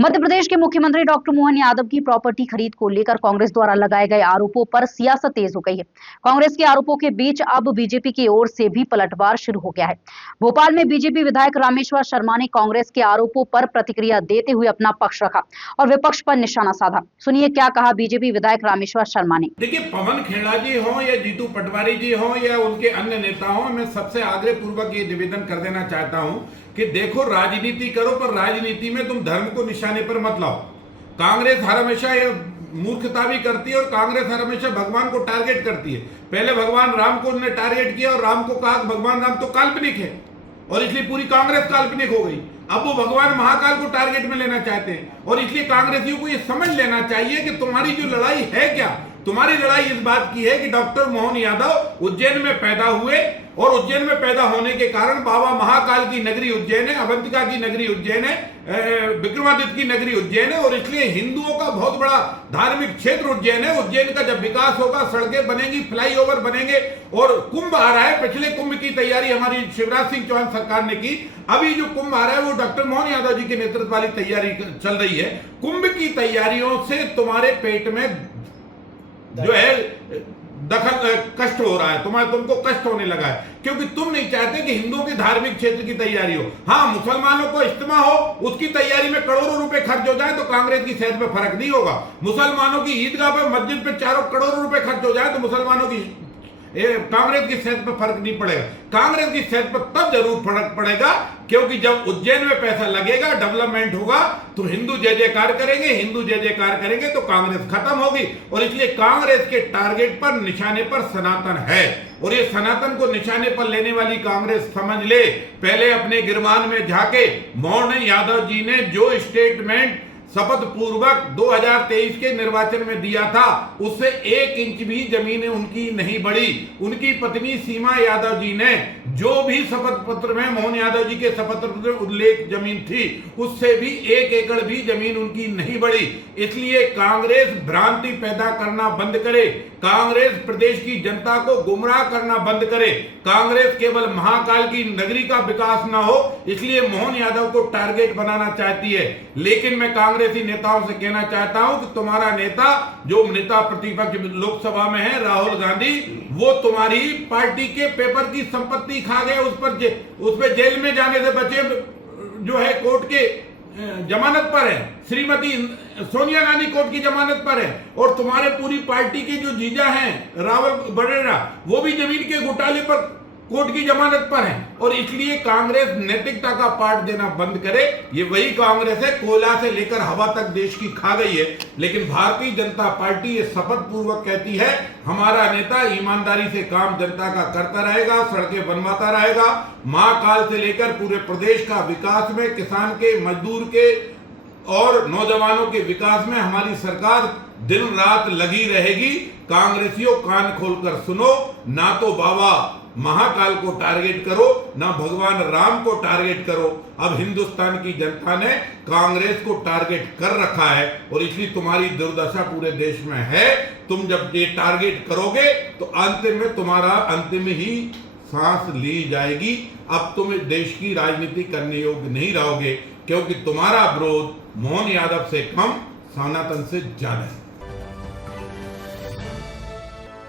मध्य प्रदेश के मुख्यमंत्री डॉक्टर मोहन यादव की प्रॉपर्टी खरीद को लेकर कांग्रेस द्वारा लगाए गए आरोपों पर सियासत तेज हो गई है। कांग्रेस के आरोपों के बीच अब बीजेपी की ओर से भी पलटवार शुरू हो गया है। भोपाल में बीजेपी विधायक रामेश्वर शर्मा ने कांग्रेस के आरोपों पर प्रतिक्रिया देते हुए अपना पक्ष रखा और विपक्ष पर निशाना साधा। सुनिए क्या कहा बीजेपी विधायक रामेश्वर शर्मा ने। देखिए, पवन खेड़ा जी हो या जीतू पटवारी जी हो या उनके अन्य नेता हो, मैं सबसे आग्रह पूर्वक ये निवेदन कर देना चाहता हूं कि देखो, राजनीति करो पर राजनीति में तुम धर्म को निशाने पर मत लाओ। कांग्रेस हर हमेशा ये मूर्खता भी करती है और कांग्रेस हर हमेशा भगवान को टारगेट करती है। पहले भगवान राम को उन्होंने टारगेट किया और राम को कहा भगवान राम तो काल्पनिक है और इसलिए पूरी कांग्रेस काल्पनिक हो गई। अब वो भगवान महाकाल को टारगेट में लेना चाहते हैं और इसलिए कांग्रेसियों को ये समझ लेना चाहिए कि तुम्हारी जो लड़ाई है क्या, तुम्हारी लड़ाई इस बात की है कि डॉक्टर मोहन यादव उज्जैन में पैदा हुए और उज्जैन में पैदा होने के कारण बाबा महाकाल की नगरी उज्जैन है, अवंतिका की नगरी उज्जैन है, विक्रमादित्य की नगरी उज्जैन है और इसलिए हिंदुओं का बहुत बड़ा धार्मिक क्षेत्र उज्जैन है। उज्जैन का जब विकास होगा, सड़कें बनेंगी, फ्लाईओवर बनेंगे और कुंभ आ रहा है। पिछले कुंभ की तैयारी हमारी शिवराज सिंह चौहान सरकार ने की। अभी जो कुंभ आ रहा है वो डॉक्टर मोहन यादव जी के नेतृत्व वाली तैयारी चल रही है। कुंभ की तैयारियों से तुम्हारे पेट में जो है दखल कष्ट हो रहा है, तुमको कष्ट होने लगा है क्योंकि तुम नहीं चाहते कि हिंदुओं के धार्मिक क्षेत्र की तैयारी हो। हाँ, मुसलमानों को इज्तिमा हो, उसकी तैयारी में करोड़ों रुपए खर्च हो जाए तो कांग्रेस की सेहत पे फर्क नहीं होगा। मुसलमानों की ईदगाह पे, मस्जिद पे करोड़ों रुपए खर्च हो जाए तो मुसलमानों की कांग्रेस की सेहत पर फर्क नहीं पड़ेगा। कांग्रेस की सेहत पर तब जरूर फर्क पड़ेगा क्योंकि जब उज्जैन में पैसा लगेगा, डेवलपमेंट होगा तो हिंदू जय जयकार करेंगे, हिंदू जय जयकार करेंगे तो कांग्रेस खत्म होगी। और इसलिए कांग्रेस के टारगेट पर, निशाने पर सनातन है और ये सनातन को निशाने पर लेने वाली कांग्रेस समझ ले। पहले अपने गिरबान में झाके, मोहन यादव जी ने जो स्टेटमेंट शपथ पूर्वक 2023 के निर्वाचन में दिया था उससे 1 इंच भी जमीन उनकी नहीं बढ़ी। उनकी पत्नी सीमा यादव जी ने जो भी शपथ पत्र में मोहन यादव जी के शपथ पत्र में उल्लेख जमीन थी उससे भी 1 एकड़ भी जमीन उनकी नहीं बढ़ी। इसलिए कांग्रेस भ्रांति पैदा करना बंद करे, कांग्रेस प्रदेश की जनता को गुमराह करना बंद करे। कांग्रेस केवल महाकाल की नगरी का विकास ना हो इसलिए मोहन यादव को टारगेट बनाना चाहती है। लेकिन मैं कांग्रेसी नेताओं से कहना चाहता हूं कि तुम्हारा नेता, जो नेता प्रतिपक्ष लोकसभा में है, राहुल गांधी, वो तुम्हारी पार्टी के पेपर की संपत्ति खा गए, उस पर जेल में जाने से बचे जो है कोर्ट के जमानत पर है। श्रीमती सोनिया गांधी कोर्ट की जमानत पर है और तुम्हारे पूरी पार्टी के जो जीजा हैं रावल बड़ेरा, वो भी जमीन के घोटाले पर कोर्ट की जमानत पर है। और इसलिए कांग्रेस नैतिकता का पाठ देना बंद करे। ये वही कांग्रेस है, कोयला से लेकर हवा तक देश की खा गई है। लेकिन भारतीय जनता पार्टी ये शपथ पूर्वक कहती है हमारा नेता ईमानदारी से काम जनता का करता रहेगा, सड़कें बनवाता रहेगा, महाकाल से लेकर पूरे प्रदेश का विकास में, किसान के, मजदूर के और नौजवानों के विकास में हमारी सरकार दिन रात लगी रहेगी। कांग्रेसियों, कान खोलकर सुनो, ना तो बाबा महाकाल को टारगेट करो, ना भगवान राम को टारगेट करो। अब हिंदुस्तान की जनता ने कांग्रेस को टारगेट कर रखा है और इसलिए तुम्हारी दुर्दशा पूरे देश में है। तुम जब ये टारगेट करोगे तो अंतिम में तुम्हारा अंतिम ही सांस ली जाएगी। अब तुम देश की राजनीति करने योग्य नहीं रहोगे क्योंकि तुम्हारा विरोध मोहन यादव से कम, सनातन से ज्यादा है।